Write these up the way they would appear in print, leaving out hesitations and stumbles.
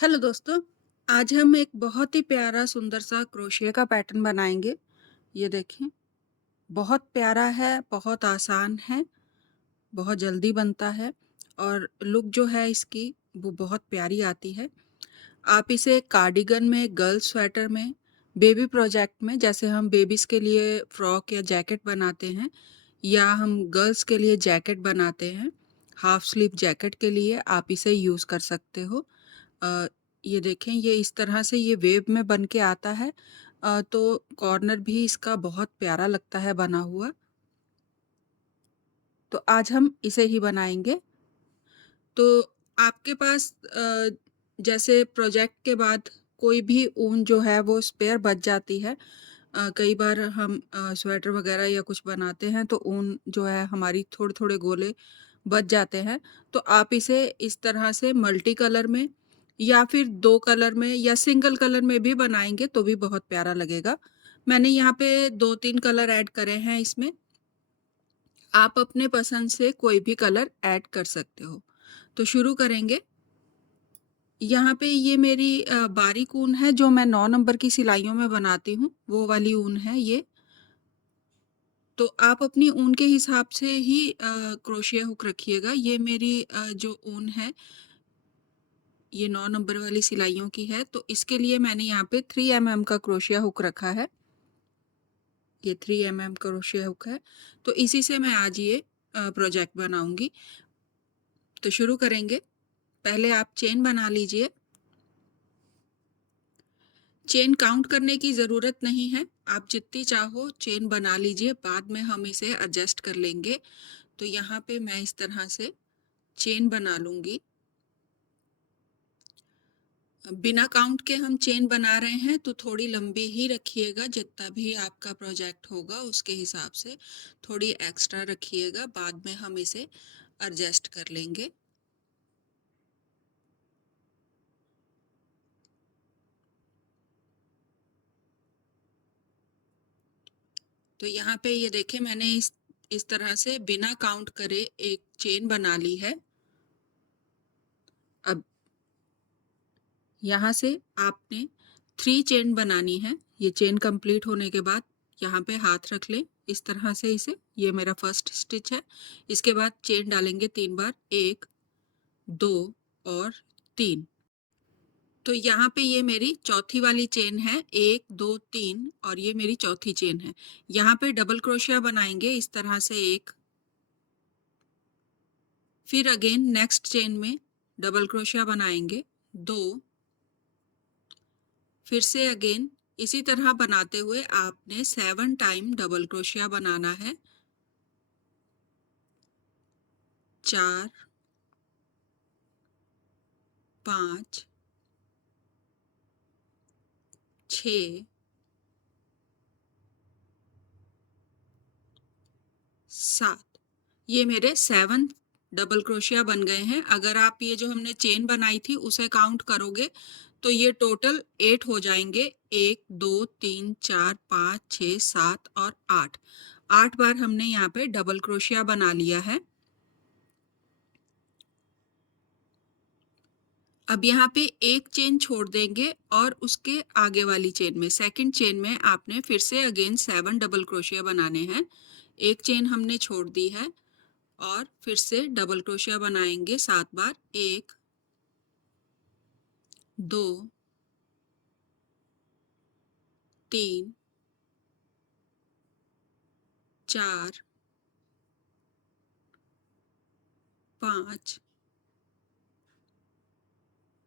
Hello दोस्तों, आज हम एक बहुत ही प्यारा सुंदर सा क्रोशिया का पैटर्न बनाएंगे। ये देखें, बहुत प्यारा है, बहुत आसान है, बहुत जल्दी बनता है और लुक जो है इसकी वो बहुत प्यारी आती है। आप इसे कार्डिगन में, गर्ल्स स्वेटर में, बेबी प्रोजेक्ट में, जैसे हम बेबीज़ के लिए फ्रॉक या जैकेट बनाते हैं या हम गर्ल्स के लिए जैकेट बनाते हैं, हाफ स्लीव जैकेट के लिए आप इसे यूज़ कर सकते हो। अ, ये देखें, ये इस तरह से ये वेव में बन के आता है। तो कॉर्नर भी इसका बहुत प्यारा लगता है बना हुआ। तो आज हम इसे ही बनाएँगे। तो आपके पास जैसे प्रोजेक्ट के बाद कोई भी ऊन जो है वो स्पेयर बच जाती है। कई बार हम स्वेटर वगैरह या कुछ बनाते हैं तो ऊन जो है हमारी थोड़े-थोड़े गोले बच जाते हैं। तो आप इसे इस तरह से मल्टी कलर में या फिर 2 कलर में या सिंगल कलर में भी बनाएँगे तो भी बहुत प्यारा लगेगा। मैंने यहाँ पे 2-3 कलर ऐड करे हैं इसमें। आप अपने पसंद से कोई भी कलर ऐड कर सकते हो। तो शुरू करेंगे। यहाँ पे ये मेरी बारीक ऊन है जो मैं 9 नंबर की सिलाइयों में बनाती हूँ, वो वाली ऊन है ये। तो आप अपनी ऊन के हिसाब से ही क्रोशिया हुक रखिएगा। ये मेरी जो ऊन है, ये 9 नंबर वाली सिलाइयों की है, तो इसके लिए मैंने यहाँ पे 3 mm का क्रोशिया हुक रखा है। ये 3 mm क्रोशिया हुक है, तो इसी से मैं आज ये प्रोजेक्ट बनाऊँगी। तो शुरू करेंगे। पहले आप चेन बना लीजिए। चेन काउंट करने की ज़रूरत नहीं है, आप जितनी चाहो चेन बना लीजिए, बाद में हम इसे एडजस्ट कर लेंगे। तो यहाँ पे मैं इस तरह से चेन बना लूँगी। बिना काउंट के हम चेन बना रहे हैं तो थोड़ी लंबी ही रखिएगा, जितना भी आपका प्रोजेक्ट होगा उसके हिसाब से थोड़ी एक्स्ट्रा रखिएगा, बाद में हम इसे एडजस्ट कर लेंगे। तो यहाँ पे ये देखें, मैंने इस तरह से बिना काउंट करे एक चेन बना ली है। अब यहाँ से आपने 3 चेन बनानी है। ये चेन कंप्लीट होने के बाद यहाँ पे हाथ रख लें इस तरह से इसे। ये मेरा फर्स्ट स्टिच है। इसके बाद चेन डालेंगे 3 बार, 1, 2 और 3। तो यहाँ पे ये मेरी चौथी वाली चेन है, 1, 2, 3 और ये मेरी चौथी चेन है। यहाँ पे डबल क्रोशिया बनाएंगे इस तरह से एक, फिर अगेन नेक्स्ट चेन में डबल क्रोशिया बनाएंगे 2, फिर से अगेन इसी तरह बनाते हुए आपने 7 टाइम डबल क्रोशिया बनाना है। 4, 5, 6, 7। ये मेरे 7 डबल क्रोशिया बन गए हैं। अगर आप ये जो हमने चेन बनाई थी उसे काउंट करोगे तो ये टोटल 8 हो जाएंगे। 1, 2, 3, 4, 5, 6, 7 और 8। 8 बार हमने यहाँ पे डबल क्रोशिया बना लिया है। अब यहाँ पे एक चेन छोड़ देंगे और उसके आगे वाली चेन में, सेकंड चेन में आपने फिर से अगेन 7 डबल क्रोशिया बनाने हैं। एक चेन हमने छोड़ दी है और फिर से डबल क्रोशिया बनाएंगे 7 बार। 1, 2, 3, 4, 5,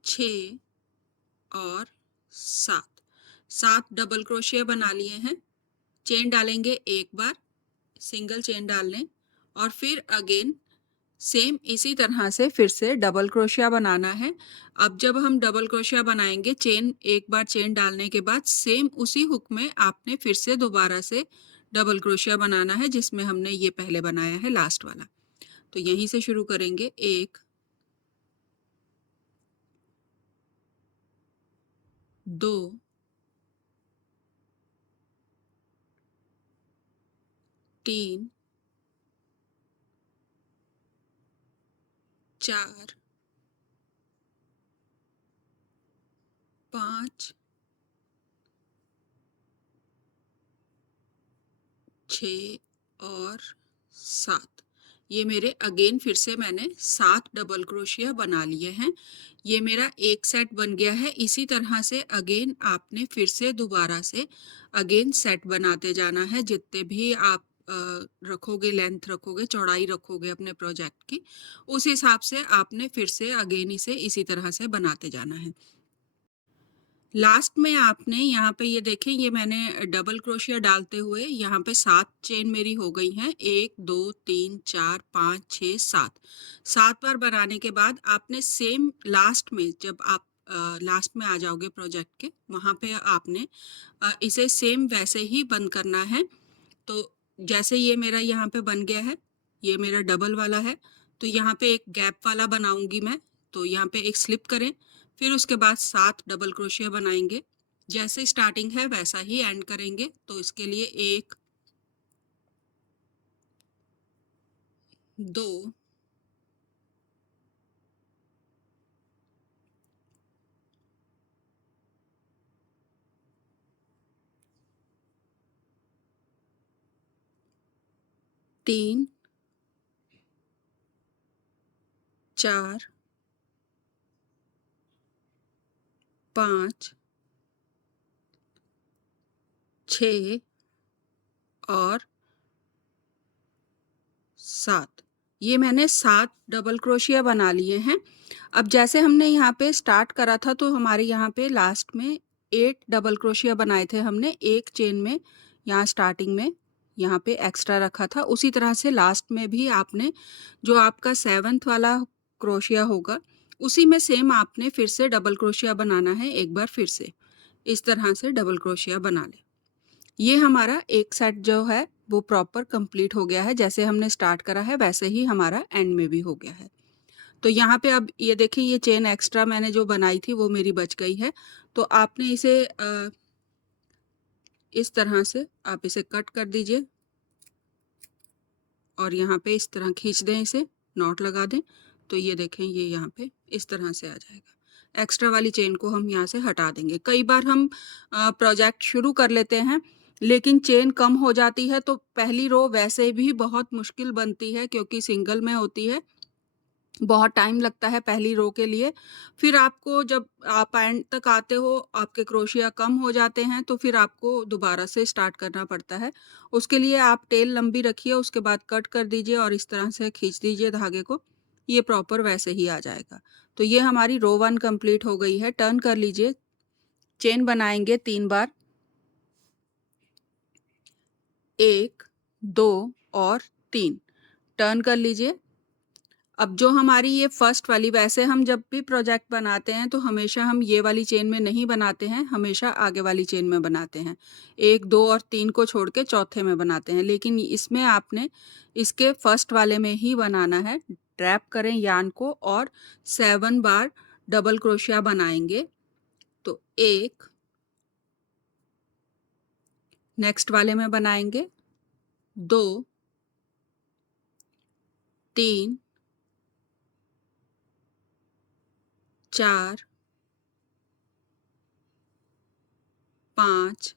6 और 7। 7 डबल क्रोशिया बना लिए हैं। चेन डालेंगे एक बार, सिंगल चेन डाल लें और फिर अगेन सेम इसी तरह से फिर से डबल क्रोशिया बनाना है। अब जब हम डबल क्रोशिया बनाएंगे, चेन एक बार चेन डालने के बाद सेम उसी हुक में आपने फिर से दोबारा से डबल क्रोशिया बनाना है, जिसमें हमने ये पहले बनाया है लास्ट वाला। तो यहीं से शुरू करेंगे। 1, 2, 3, 4, 5 6 और 7। ये मेरे अगेन फिर से मैंने 7 डबल क्रोशिया बना लिए हैं। ये मेरा एक सेट बन गया है। इसी तरह से अगेन आपने फिर से दोबारा से अगेन सेट बनाते जाना है। जितने भी आप रखोगे, लेंथ रखोगे, चौड़ाई रखोगे अपने प्रोजेक्ट की, उस हिसाब से आपने फिर से अगेन इसे इसी तरह से बनाते जाना है। लास्ट में आपने यहाँ पे ये देखें, ये मैंने डबल क्रोशिया डालते हुए यहाँ पे 7 चेन मेरी हो गई हैं। 1 2 3 4 5 6 7 7 बार बनाने के बाद आपने सेम लास्ट में, जब आप लास्ट में आ जाओगे प्रोजेक्ट के, वहाँ पे आपने इसे सेम वैसे ही बंद करना है। तो जैसे ये मेरा यहाँ पे बन गया है, ये मेरा डबल वाला है, तो यहाँ पे एक गैप वाला बनाऊंगी मैं। तो यहाँ पे एक स्लिप करें, फिर उसके बाद 7 डबल क्रोशिया बनाएंगे। जैसे स्टार्टिंग है वैसा ही एंड करेंगे। तो इसके लिए 1 2 3 4 5 6 और 7। ये मैंने 7 डबल क्रोशिया बना लिए हैं। अब जैसे हमने यहाँ पे स्टार्ट करा था, तो हमारे यहाँ पे लास्ट में 8 डबल क्रोशिया बनाए थे हमने एक चेन में। यहाँ स्टार्टिंग में यहाँ पे एक्स्ट्रा रखा था। उसी तरह से लास्ट में भी आपने जो आपका 7th वाला क्रोशिया होगा, उसी में सेम आपने फिर से डबल क्रोशिया बनाना है। एक बार फिर से इस तरह से डबल क्रोशिया बना ले। ये हमारा एक सेट जो है वो प्रॉपर कंप्लीट हो गया है। जैसे हमने स्टार्ट करा है वैसे ही हमारा एंड में भी हो गया है। तो यहाँ पे अब ये देखिए, ये चेन एक्स्ट्रा मैंने जो बनाई थी वो मेरी बच गई है। तो आपने इसे इस तरह से आप इसे कट कर दीजिए और यहाँ पे इस तरह खींच दें, इसे नॉट लगा दें। तो ये देखें, ये यहाँ पे इस तरह से आ जाएगा। एक्स्ट्रा वाली चेन को हम यहाँ से हटा देंगे। कई बार हम प्रोजेक्ट शुरू कर लेते हैं लेकिन चेन कम हो जाती है, तो पहली रो वैसे भी बहुत मुश्किल बनती है क्योंकि सिंगल में होती है। बहुत टाइम लगता है पहली रो के लिए। फिर आपको जब आप एंड तक आते हो, आपके क्रोशिया कम हो जाते हैं, तो फिर आपको दोबारा से स्टार्ट करना पड़ता है। उसके लिए आप टेल लंबी रखिए, उसके बाद कट कर दीजिए और इस तरह से खींच दीजिए धागे को। ये प्रॉपर वैसे ही आ जाएगा। तो ये हमारी रो 1 कंप्लीट हो गई है। टर्न कर लीजिए, चेन बनाएंगे 3 बार, 1 2 और 3। टर्न कर लीजिए। अब जो हमारी ये फर्स्ट वाली, वैसे हम जब भी प्रोजेक्ट बनाते हैं तो हमेशा हम ये वाली चेन में नहीं बनाते हैं, हमेशा आगे वाली चेन में बनाते हैं। 1 2 और 3 को छोड़ के चौथे में बनाते हैं, लेकिन इसमें आपने इसके फर्स्ट वाले में ही बनाना है। ट्रैप करें यान को और 7 बार डबल क्रोशिया बनाएंगे। तो 1, नेक्स्ट वाले में बनाएंगे 2 3 4 5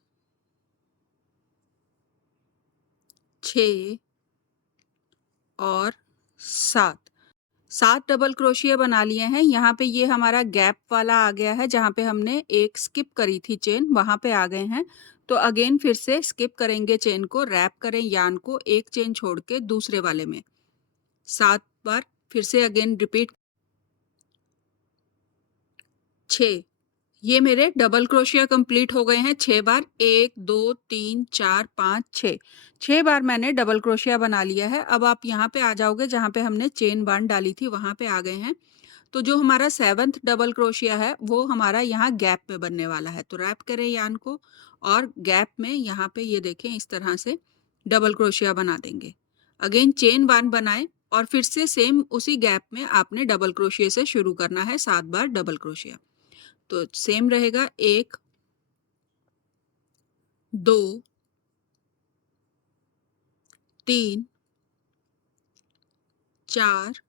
6 और 7। 7 डबल क्रोशिया बना लिए हैं। यहाँ पे ये हमारा गैप वाला आ गया है, जहाँ पे हमने एक स्किप करी थी चेन, वहाँ पे आ गए हैं। तो अगेन फिर से स्किप करेंगे चेन को, रैप करें यान को एक चेन छोड़ के दूसरे वाले में 7 बार। फिर से अगेन रिपीट। 6, ये मेरे डबल क्रोशिया कंप्लीट हो गए हैं 6 बार। 1 2 3 4 5 6, 6 बार मैंने डबल क्रोशिया बना लिया है। अब आप यहाँ पे आ जाओगे जहाँ पे हमने चेन 1 डाली थी, वहाँ पे आ गए हैं। तो जो हमारा 7th डबल क्रोशिया है वो हमारा यहाँ गैप में बनने वाला है। तो रैप करें यान को और गैप में यहाँ पे ये देखें इस तरह से डबल क्रोशिया बना देंगे। अगेन चेन 1 बनाएं और फिर से सेम उसी गैप में आपने डबल क्रोशिया से शुरू करना है, 7 बार डबल क्रोशिया। तो सेम रहेगा 1 2 3 4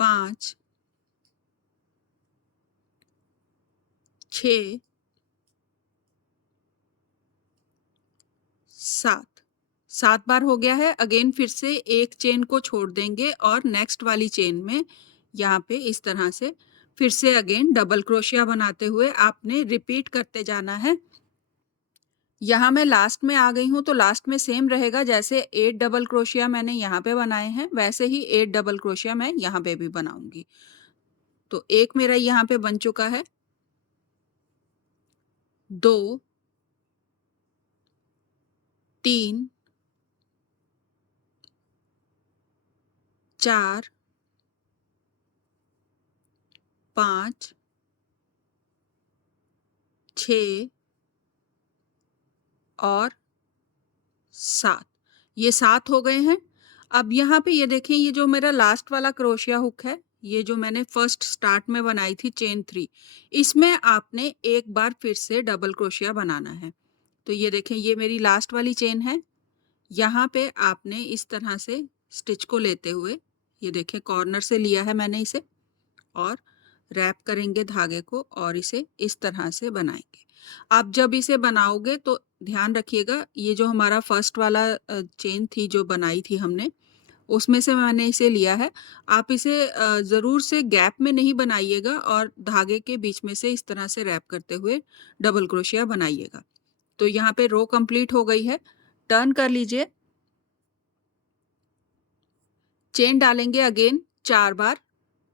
5 6 7 7 बार हो गया है। अगेन फिर से एक चेन को छोड़ देंगे और नेक्स्ट वाली चेन में यहाँ पे इस तरह से फिर से अगेन डबल क्रोशिया बनाते हुए आपने रिपीट करते जाना है। यहाँ मैं लास्ट में आ गई हूँ, तो लास्ट में सेम रहेगा, जैसे 8 डबल क्रोशिया मैंने यहाँ पे बनाए हैं, वैसे ही 8 डबल क्रोशिया मैं यहाँ पे भी बनाऊंगी। तो एक मेरा यहाँ पे बन चुका है, 2 3 4 5 6 और 7। ये 7 हो गए हैं। अब यहाँ पे ये देखें, ये जो मेरा लास्ट वाला क्रोशिया हुक है, ये जो मैंने फर्स्ट स्टार्ट में बनाई थी चेन 3, इसमें आपने एक बार फिर से डबल क्रोशिया बनाना है। तो ये देखें, ये मेरी लास्ट वाली चेन है। यहाँ पे आपने इस तरह से स्टिच को लेते हुए, ये देखें कॉर्नर से लिया है मैंने इसे, और रैप करेंगे धागे को और इसे इस तरह से बनाएंगे। आप जब इसे बनाओगे तो ध्यान रखिएगा, ये जो हमारा फर्स्ट वाला चेन थी जो बनाई थी हमने, उसमें से मैंने इसे लिया है। आप इसे ज़रूर से गैप में नहीं बनाइएगा और धागे के बीच में से इस तरह से रैप करते हुए डबल क्रोशिया बनाइएगा। तो यहाँ पे रो कंप्लीट हो गई है। टर्न कर लीजिए, चेन डालेंगे अगेन 4 बार,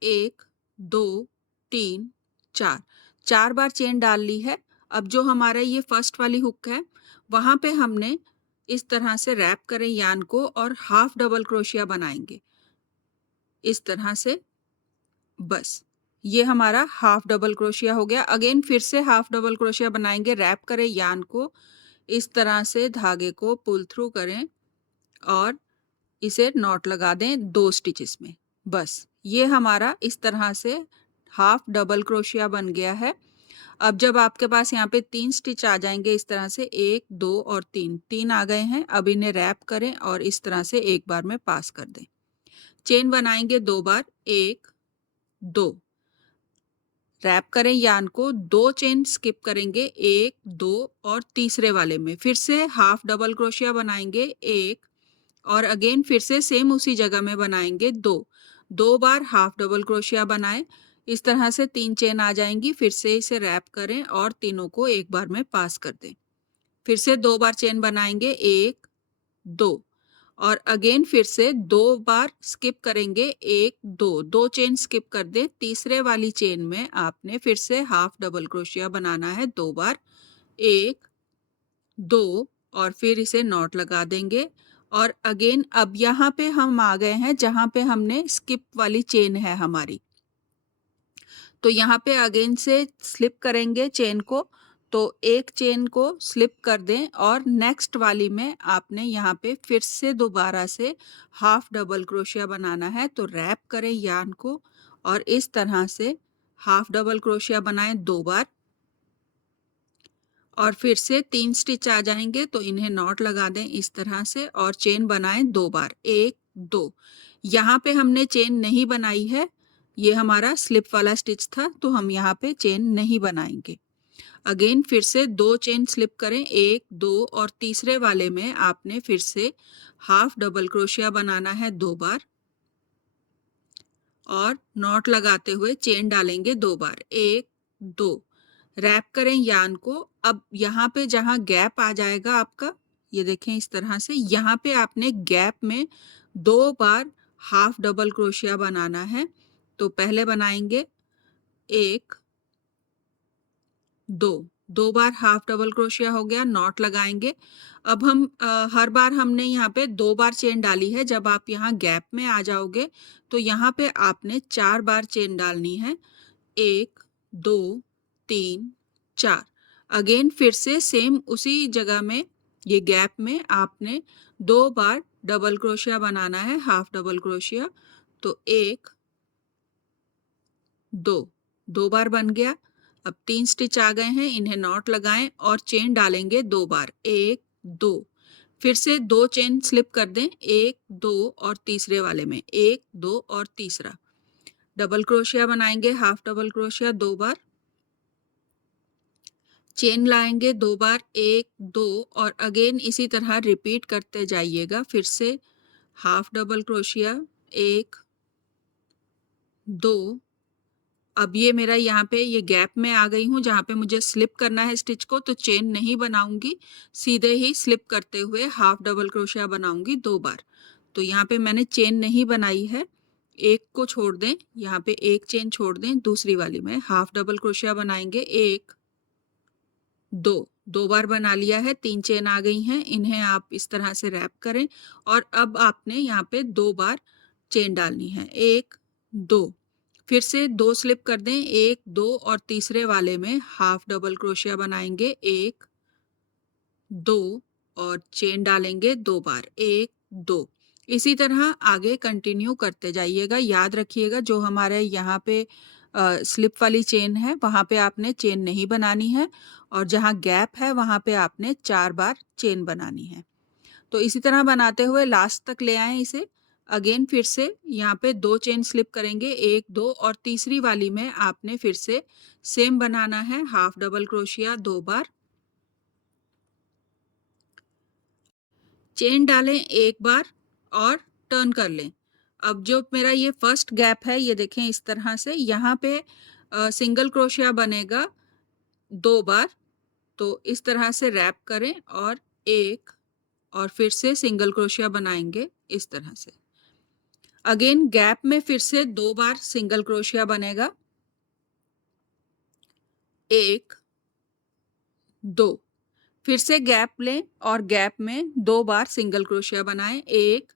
1 2 3 4, 4 बार चेन डाल ली है। अब जो हमारा ये फर्स्ट वाली हुक है, वहाँ पे हमने इस तरह से रैप करें यान को और हाफ डबल क्रोशिया बनाएंगे इस तरह से। बस ये हमारा हाफ डबल क्रोशिया हो गया। अगेन फिर से हाफ डबल क्रोशिया बनाएंगे, रैप करें यान को, इस तरह से धागे को पुल थ्रू करें और इसे नॉट लगा दें 2 स्टिचेस में। बस ये हमारा इस तरह से हाफ डबल क्रोशिया बन गया है। अब जब आपके पास यहाँ पे 3 स्टिच आ जाएंगे इस तरह से, 1 2 और 3, 3 आ गए हैं। अब इन्हें रैप करें और इस तरह से एक बार में पास कर दें। चेन बनाएंगे 2 बार, 1 2, रैप करें यान को, 2 चेन स्किप करेंगे, 1 2 और तीसरे वाले में फिर से हाफ डबल क्रोशिया बनाएंगे 1, और अगेन फिर से सेम उसी जगह में बनाएंगे 2, 2 बार हाफ डबल क्रोशिया बनाएं। इस तरह से 3 चेन आ जाएंगी। फिर से इसे रैप करें और तीनों को एक बार में पास कर दें। फिर से 2 बार चेन बनाएंगे, 1 2, और अगेन फिर से 2 बार स्किप करेंगे, 1 2, 2 चेन स्किप कर दे। तीसरे वाली चेन में आपने फिर से हाफ डबल क्रोशिया बनाना है 2 बार, 1 2, और फिर इसे नॉट लगा देंगे। और अगेन अब यहाँ पे हम आ गए हैं जहाँ पे हमने स्किप वाली चेन है हमारी, तो यहाँ पे अगेन से स्लिप करेंगे चेन को, तो एक चेन को स्लिप कर दें और नेक्स्ट वाली में आपने यहाँ पे फिर से दोबारा से हाफ डबल क्रोशिया बनाना है। तो रैप करें यार्न को और इस तरह से हाफ डबल क्रोशिया बनाएं 2 बार, और फिर से 3 स्टिच आ जाएंगे तो इन्हें नॉट लगा दें इस तरह से और चेन बनाएं 2 बार, 1 2। यहाँ पे हमने चेन नहीं बनाई है, ये हमारा स्लिप वाला स्टिच था, तो हम यहाँ पे चेन नहीं बनाएंगे। अगेन फिर से 2 चेन स्लिप करें, 1 2, और तीसरे वाले में आपने फिर से हाफ डबल क्रोशिया बनाना है 2 बार और नॉट लगाते हुए चेन डालेंगे 2 बार, 1 2, रैप करें यार्न को। अब यहाँ पे जहाँ गैप आ जाएगा आपका, ये देखें इस तरह से, यहाँ पे आपने गैप में 2 बार हाफ डबल क्रोशिया बनाना है। तो पहले बनाएंगे 1 2, 2 बार हाफ डबल क्रोशिया हो गया, नॉट लगाएंगे। अब हम हर बार हमने यहाँ पे 2 बार चेन डाली है। जब आप यहाँ गैप में आ जाओगे तो यहाँ पे आपने 4 बार चेन डालनी है, 1 2 3 4। अगेन फिर से सेम उसी जगह में ये गैप में आपने 2 बार डबल क्रोशिया बनाना है, हाफ डबल क्रोशिया। तो 1 2, 2 बार बन गया। अब 3 स्टिच आ गए हैं, इन्हें नॉट लगाएं और चेन डालेंगे 2 बार, 1 2, फिर से 2 चेन स्लिप कर दें, 1 2 और तीसरे वाले में 1 2 और तीसरा। डबल क्रोशिया बनाएंगे, हाफ डबल क्रोशिया 2 बार, चेन लाएंगे 2 बार, 1 2 और अगेन इसी तरह रिपीट करते जाइएगा। फिर से हाफ डबल क्रोशिया 1 2। अब ये मेरा यहाँ पे ये गैप में आ गई हूँ जहाँ पे मुझे स्लिप करना है स्टिच को, तो चेन नहीं बनाऊंगी, सीधे ही स्लिप करते हुए हाफ डबल क्रोशिया बनाऊंगी 2 बार। तो यहाँ पे मैंने चेन नहीं बनाई है, एक को छोड़ दें, यहाँ पे एक चेन छोड़ दें, दूसरी वाली में हाफ डबल क्रोशिया बनाएंगे 1 2। 2 बार बना लिया है, 3 चेन आ गई हैं, इन्हें आप इस तरह से रैप करें और अब आपने यहाँ पे 2 बार चेन डालनी है 1 2। फिर से 2 स्लिप कर दें, 1 2 और तीसरे वाले में हाफ डबल क्रोशिया बनाएंगे 1 2 और चेन डालेंगे 2 बार 1 2। इसी तरह आगे कंटिन्यू करते जाइएगा। याद रखिएगा जो हमारे यहाँ पे स्लिप वाली चेन है वहाँ पे आपने चेन नहीं बनानी है और जहाँ गैप है वहाँ पे आपने 4 बार चेन बनानी है। तो इसी तरह बनाते हुए लास्ट तक ले आएं इसे। अगेन फिर से यहाँ पे 2 चेन स्लिप करेंगे 1 2 और तीसरी वाली में आपने फिर से सेम बनाना है, हाफ डबल क्रोशिया 2 बार, चेन डालें 1 बार और टर्न कर लें। अब जो मेरा ये फर्स्ट गैप है ये देखें इस तरह से, यहाँ पे सिंगल क्रोशिया बनेगा 2 बार, तो इस तरह से रैप करें और 1 और फिर से सिंगल क्रोशिया बनाएंगे इस तरह से। अगेन गैप में फिर से 2 बार सिंगल क्रोशिया बनेगा 1 2। फिर से गैप लें और गैप में 2 बार सिंगल क्रोशिया बनाएं 1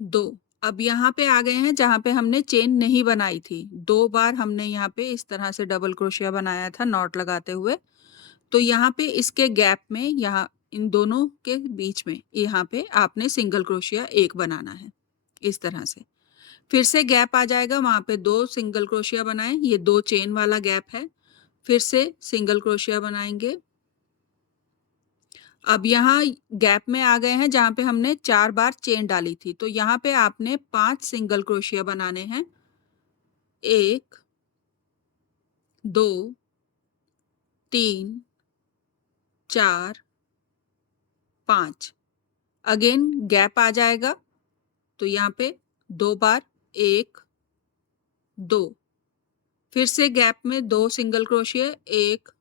2। अब यहाँ पे आ गए हैं जहाँ पे हमने चेन नहीं बनाई थी, 2 बार हमने यहाँ पे इस तरह से डबल क्रोशिया बनाया था नॉट लगाते हुए। तो यहाँ पे इसके गैप में, यहाँ इन दोनों के बीच में यहाँ पे आपने सिंगल क्रोशिया 1 बनाना है इस तरह से। फिर से गैप आ जाएगा, वहाँ पे 2 सिंगल क्रोशिया बनाएं, ये 2 चेन वाला गैप है। फिर से सिंगल क्रोशिया बनाएंगे। अब यहाँ गैप में आ गए हैं जहाँ पे हमने 4 बार चेन डाली थी, तो यहाँ पे आपने 5 सिंगल क्रोशिया बनाने हैं 1 2 3 4 5। अगेन गैप आ जाएगा तो यहाँ पे 2 बार 1 2। फिर से गैप में 2 सिंगल क्रोशिया 1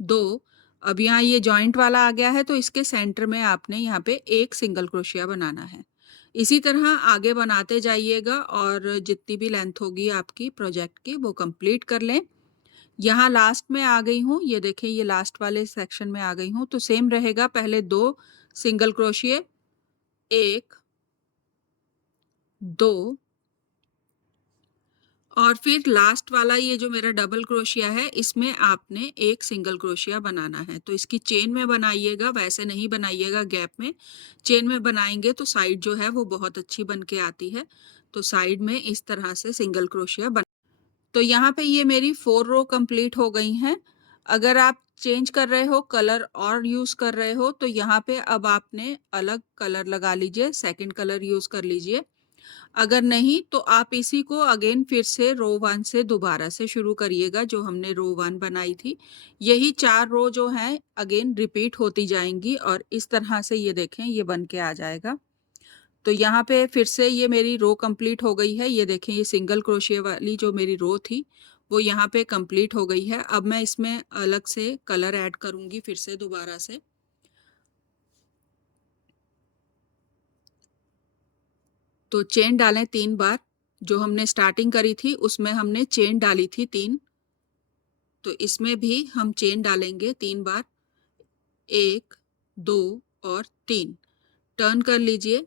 2। अब यहाँ ये जॉइंट वाला आ गया है तो इसके सेंटर में आपने यहाँ पे 1 सिंगल क्रोशिया बनाना है। इसी तरह आगे बनाते जाइएगा और जितनी भी लेंथ होगी आपकी प्रोजेक्ट की वो कंप्लीट कर लें। यहाँ लास्ट में आ गई हूँ, ये देखें ये लास्ट वाले सेक्शन में आ गई हूँ, तो सेम रहेगा, पहले 2 सिंगल क्रोशिया 1 2 और फिर लास्ट वाला ये जो मेरा डबल क्रोशिया है इसमें आपने 1 सिंगल क्रोशिया बनाना है। तो इसकी चेन में बनाइएगा, वैसे नहीं बनाइएगा गैप में। चेन में बनाएंगे तो साइड जो है वो बहुत अच्छी बन के आती है। तो साइड में इस तरह से सिंगल क्रोशिया बन। तो यहाँ पे ये मेरी 4 रो कंप्लीट हो गई हैं। अगर आप चेंज कर रहे हो कलर और यूज कर रहे हो तो यहाँ पे अब आपने अलग कलर लगा लीजिए, सेकंड कलर यूज कर लीजिए। अगर नहीं तो आप इसी को अगेन फिर से रो 1 से दोबारा से शुरू करिएगा जो हमने रो 1 बनाई थी। यही 4 रो जो हैं अगेन रिपीट होती जाएंगी और इस तरह से ये देखें ये बन के आ जाएगा। तो यहाँ पे फिर से ये मेरी रो कंप्लीट हो गई है। ये देखें ये सिंगल क्रोशिया वाली जो मेरी रो थी वो यहाँ पे कंप्लीट हो गई है। अब मैं इसमें अलग से कलर ऐड करूंगी फिर से दोबारा से। तो चेन डालें 3 बार, जो हमने स्टार्टिंग करी थी उसमें हमने चेन डाली थी 3, तो इसमें भी हम चेन डालेंगे 3 बार 1 2 और 3। टर्न कर लीजिए।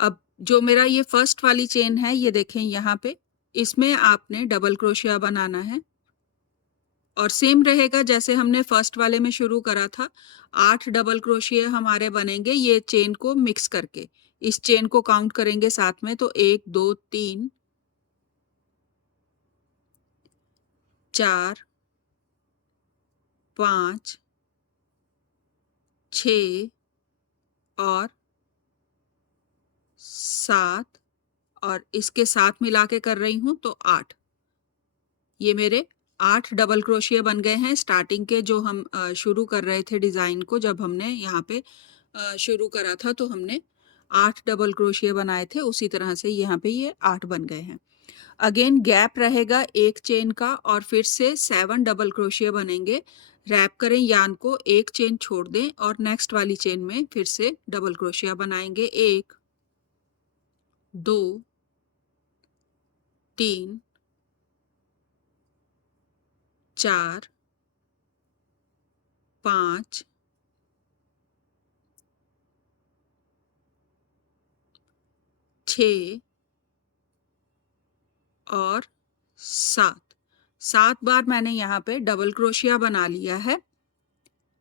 अब जो मेरा ये फर्स्ट वाली चेन है ये देखें यहाँ पे, इसमें आपने डबल क्रोशिया बनाना है और सेम रहेगा जैसे हमने फर्स्ट वाले में शुरू करा था। 8 डबल क्रोशिया हमारे बनेंगे ये चेन को मिक्स करके। इस चेन को काउंट करेंगे साथ में, तो 1 2 3 4 5 6 और 7 और इसके साथ मिला के कर रही हूं तो 8। ये मेरे 8 डबल क्रोशिया बन गए हैं। स्टार्टिंग के जो हम शुरू कर रहे थे डिज़ाइन को, जब हमने यहाँ पे शुरू करा था तो हमने 8 डबल क्रोशिया बनाए थे, उसी तरह से यहाँ पे ये 8 बन गए हैं। अगेन गैप रहेगा एक चेन का और फिर से 7 डबल क्रोशिया बनेंगे। रैप करें यार्न को, एक चेन छोड़ दें और नेक्स्ट वाली चेन में फिर से डबल क्रोशिया बनाएंगे। 1 2 3 4 5 6 और 7। 7 बार मैंने यहाँ पे डबल क्रोशिया बना लिया है।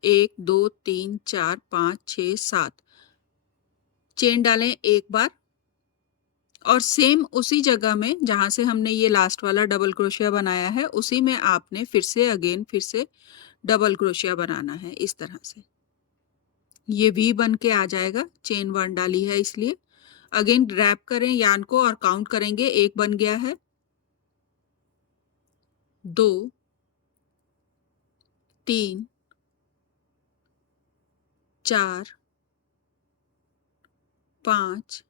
1 2 3 4 5 6 7 चेन डालें एक बार और सेम उसी जगह में जहाँ से हमने ये लास्ट वाला डबल क्रोशिया बनाया है, उसी में आपने फिर से डबल क्रोशिया बनाना है इस तरह से। ये वी बन के आ जाएगा, चेन 1 डाली है इसलिए। अगेन रैप करें यार्न को और काउंट करेंगे। 1 बन गया है, 2 3 4 5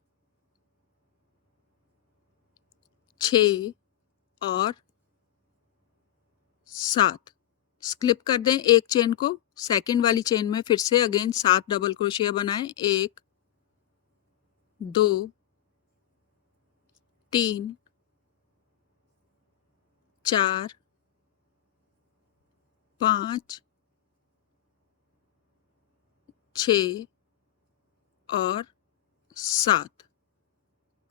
6 और 7। स्किप कर दें एक चेन को। सेकंड वाली चेन में फिर से अगेन 7 डबल क्रोशिया बनाएं। 1 2 3 4 5 6 और 7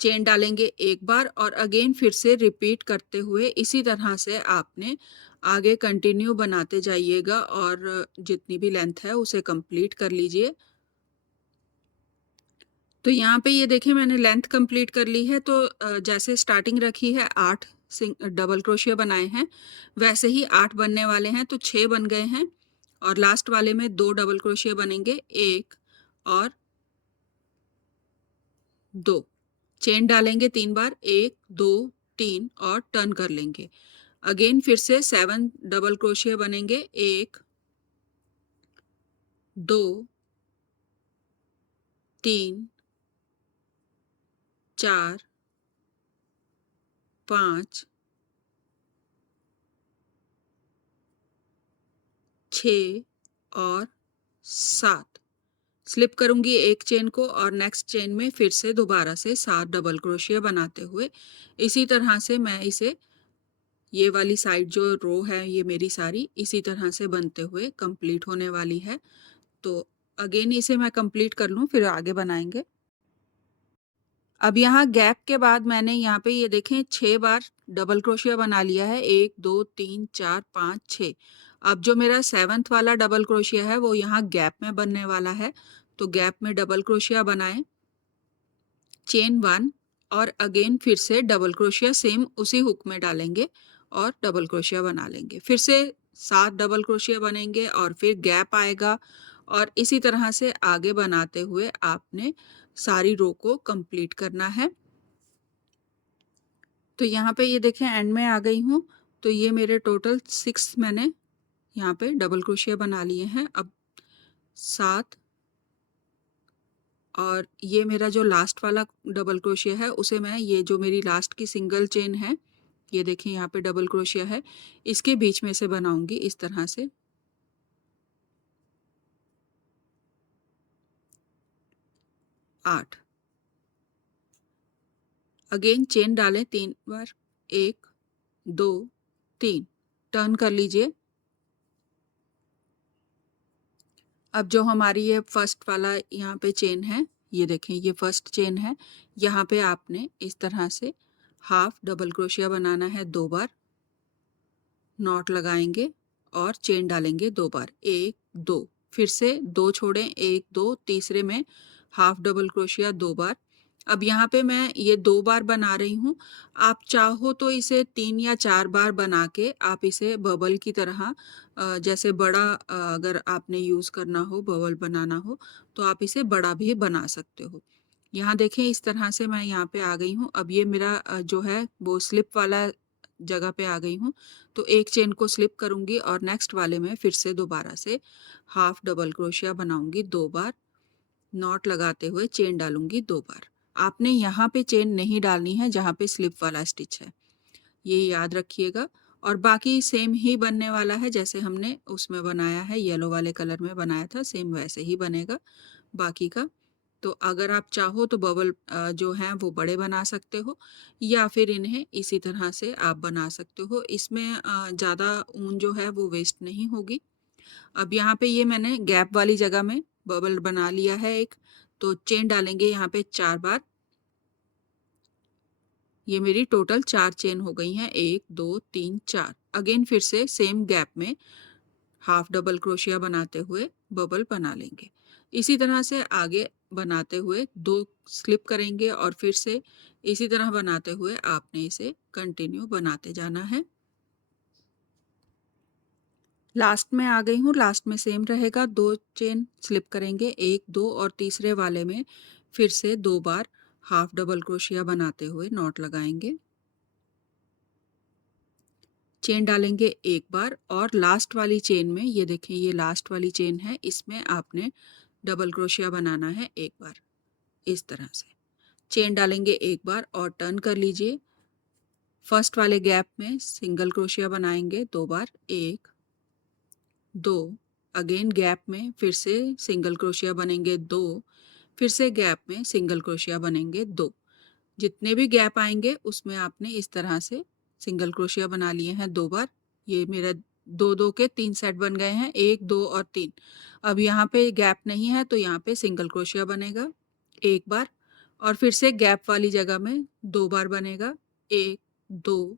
चेन डालेंगे एक बार और अगेन फिर से रिपीट करते हुए इसी तरह से आपने आगे कंटिन्यू बनाते जाइएगा और जितनी भी लेंथ है उसे कंप्लीट कर लीजिए। तो यहाँ पे ये देखिए मैंने लेंथ कंप्लीट कर ली है। तो जैसे स्टार्टिंग रखी है 8 डबल क्रोशिया बनाए हैं, वैसे ही 8 बनने वाले हैं, तो 6 बन गए हैं और लास्ट वाले में 2 डबल क्रोशिया बनेंगे, 1 और 2। चेन डालेंगे 3 बार, 1 2 3 और टर्न कर लेंगे। अगेन फिर से 7 डबल क्रोशिया बनेंगे, 1 2 3 4 5 6 और 7। स्लिप करूंगी एक चेन को और नेक्स्ट चेन में फिर से दोबारा से 7 डबल क्रोशिया बनाते हुए इसी तरह से मैं इसे, ये वाली साइड जो रो है ये मेरी सारी इसी तरह से बनते हुए कंप्लीट होने वाली है। तो अगेन इसे मैं कंप्लीट कर लूं फिर आगे बनाएंगे। अब यहाँ गैप के बाद मैंने यहाँ पे ये देखें 6 बार डबल क्रोशिया बना लिया है, 1 2 3 4 5 6। अब जो मेरा 7th वाला डबल क्रोशिया है वो यहाँ गैप में बनने वाला है। तो गैप में डबल क्रोशिया बनाएं, चेन 1 और अगेन फिर से डबल क्रोशिया सेम उसी हुक में डालेंगे और डबल क्रोशिया बना लेंगे। फिर से 7 डबल क्रोशिया बनेंगे और फिर गैप आएगा और इसी तरह से आगे बनाते हुए आपने सारी रो को कंप्लीट करना है। तो यहाँ पे ये देखें एंड में आ गई हूँ। तो ये मेरे टोटल 6 मैंने यहाँ पे डबल क्रोशिया बना लिए हैं। अब 7 और ये मेरा जो लास्ट वाला डबल क्रोशिया है उसे मैं, ये जो मेरी लास्ट की सिंगल चेन है, ये देखिए यहाँ पे डबल क्रोशिया है, इसके बीच में से बनाऊंगी इस तरह से। 8 अगेन चेन डालें 3 बार, 1 2 3 टर्न कर लीजिए। अब जो हमारी ये फर्स्ट वाला यहाँ पे चेन है, ये देखें ये फर्स्ट चेन है, यहाँ पे आपने इस तरह से हाफ डबल क्रोशिया बनाना है 2 बार, नॉट लगाएंगे और चेन डालेंगे 2 बार, 1 2 फिर से 2 छोड़ें, 1 2 तीसरे में हाफ डबल क्रोशिया 2 बार। अब यहाँ पे मैं ये 2 बार बना रही हूँ। आप चाहो तो इसे 3 या 4 बार बना के आप इसे बबल की तरह जैसे बड़ा अगर आपने यूज़ करना हो, बबल बनाना हो, तो आप इसे बड़ा भी बना सकते हो। यहाँ देखें इस तरह से मैं यहाँ पे आ गई हूँ। अब ये मेरा जो है वो स्लिप वाला जगह पे आ गई हूँ, तो एक चेन को स्लिप करूँगी और नेक्स्ट वाले में फिर से दोबारा से हाफ डबल क्रोशिया बनाऊँगी 2 बार, नॉट लगाते हुए चेन डालूँगी 2 बार। आपने यहाँ पे चेन नहीं डालनी है जहाँ पे स्लिप वाला स्टिच है, ये याद रखिएगा। और बाकी सेम ही बनने वाला है, जैसे हमने उसमें बनाया है, येलो वाले कलर में बनाया था, सेम वैसे ही बनेगा बाकी का। तो अगर आप चाहो तो बबल जो हैं वो बड़े बना सकते हो, या फिर इन्हें इसी तरह से आप बना सकते हो। इसमें ज़्यादा ऊन जो है वो वेस्ट नहीं होगी। अब यहाँ पे ये मैंने गैप वाली जगह में बबल बना लिया है एक, तो चेन डालेंगे यहाँ पे 4 बार। ये मेरी टोटल 4 चेन हो गई हैं, 1 2 3 4। अगेन फिर से सेम गैप में हाफ डबल क्रोशिया बनाते हुए बबल बना लेंगे। इसी तरह से आगे बनाते हुए 2 स्लिप करेंगे और फिर से इसी तरह बनाते हुए आपने इसे कंटिन्यू बनाते जाना है। लास्ट में आ गई हूँ, लास्ट में सेम रहेगा, 2 चेन स्लिप करेंगे, 1 2 और तीसरे वाले में फिर से 2 बार हाफ डबल क्रोशिया बनाते हुए नॉट लगाएंगे, चेन डालेंगे 1 बार और लास्ट वाली चेन में, ये देखें ये लास्ट वाली चेन है, इसमें आपने डबल क्रोशिया बनाना है 1 बार, इस तरह से चेन डालेंगे 1 बार और टर्न कर लीजिए। फर्स्ट वाले गैप में सिंगल क्रोशिया बनाएंगे 2 बार, 1 2, अगेन गैप में फिर से सिंगल क्रोशिया बनेंगे 2, फिर से गैप में सिंगल क्रोशिया बनेंगे 2। जितने भी गैप आएंगे उसमें आपने इस तरह से सिंगल क्रोशिया बना लिए हैं 2 बार। ये मेरा 2 2 के 3 सेट बन गए हैं, 1 2 और 3। अब यहाँ पे गैप नहीं है तो यहाँ पे सिंगल क्रोशिया बनेगा 1 बार और फिर से गैप वाली जगह में 2 बार बनेगा, 1 2,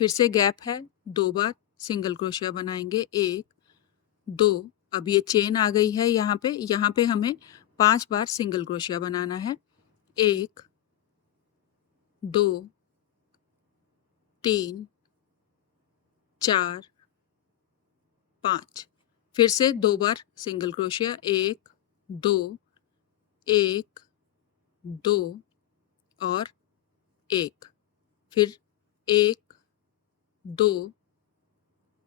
फिर से गैप है 2 बार सिंगल क्रोशिया बनाएंगे, 1 2। अब ये चेन आ गई है यहाँ पे हमें 5 बार सिंगल क्रोशिया बनाना है, 1 2 3 4 5। फिर से 2 बार सिंगल क्रोशिया, 1 2 1 2 और 1, फिर 1 2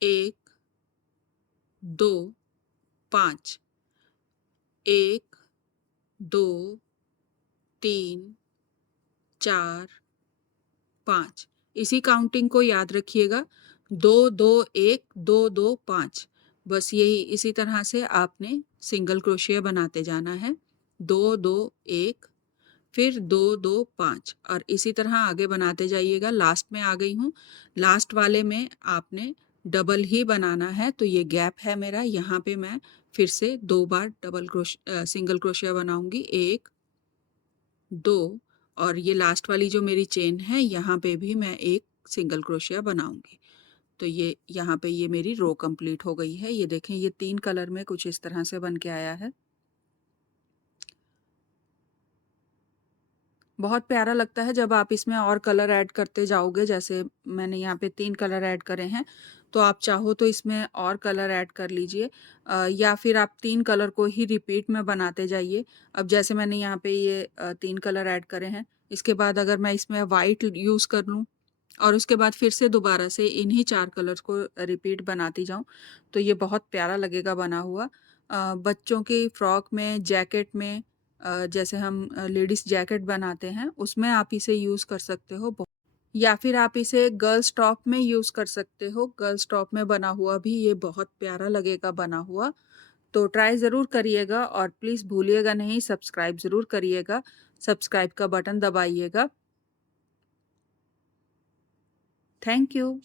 1 2 5, 1 2 3 4 5। इसी काउंटिंग को याद रखिएगा, 2 2 1 2 2 5। बस यही इसी तरह से आपने सिंगल क्रोशिया बनाते जाना है, 2 2 1 फिर 2 2 5 और इसी तरह आगे बनाते जाइएगा। लास्ट में आ गई हूँ, लास्ट वाले में आपने डबल ही बनाना है, तो ये गैप है मेरा, यहाँ पे मैं फिर से 2 बार सिंगल क्रोशिया बनाऊंगी, 1 2 और ये लास्ट वाली जो मेरी चेन है यहाँ पे भी मैं एक सिंगल क्रोशिया बनाऊंगी। तो ये यहाँ पे ये मेरी रो कंप्लीट हो गई है। ये देखें ये 3 कलर में कुछ इस तरह से बन के आया है, बहुत प्यारा लगता है जब आप इसमें और कलर ऐड करते जाओगे। जैसे मैंने यहाँ पे 3 कलर ऐड करे हैं, तो आप चाहो तो इसमें और कलर ऐड कर लीजिए, या फिर आप 3 कलर को ही रिपीट में बनाते जाइए। अब जैसे मैंने यहाँ पे ये 3 कलर ऐड करे हैं, इसके बाद अगर मैं इसमें वाइट यूज़ कर लूँ और उसके बाद फिर से दोबारा से इन्हीं 4 कलर्स को रिपीट बनाती जाऊँ, तो ये बहुत प्यारा लगेगा बना हुआ। बच्चों की फ्रॉक में, जैकेट में, जैसे हम लेडीज़ जैकेट बनाते हैं उसमें आप इसे यूज़ कर सकते हो। या फिर आप इसे गर्ल्स टॉप में यूज़ कर सकते हो, गर्ल्स टॉप में बना हुआ भी ये बहुत प्यारा लगेगा बना हुआ। तो ट्राई ज़रूर करिएगा और प्लीज़ भूलिएगा नहीं, सब्सक्राइब ज़रूर करिएगा, सब्सक्राइब का बटन दबाइएगा। Thank you.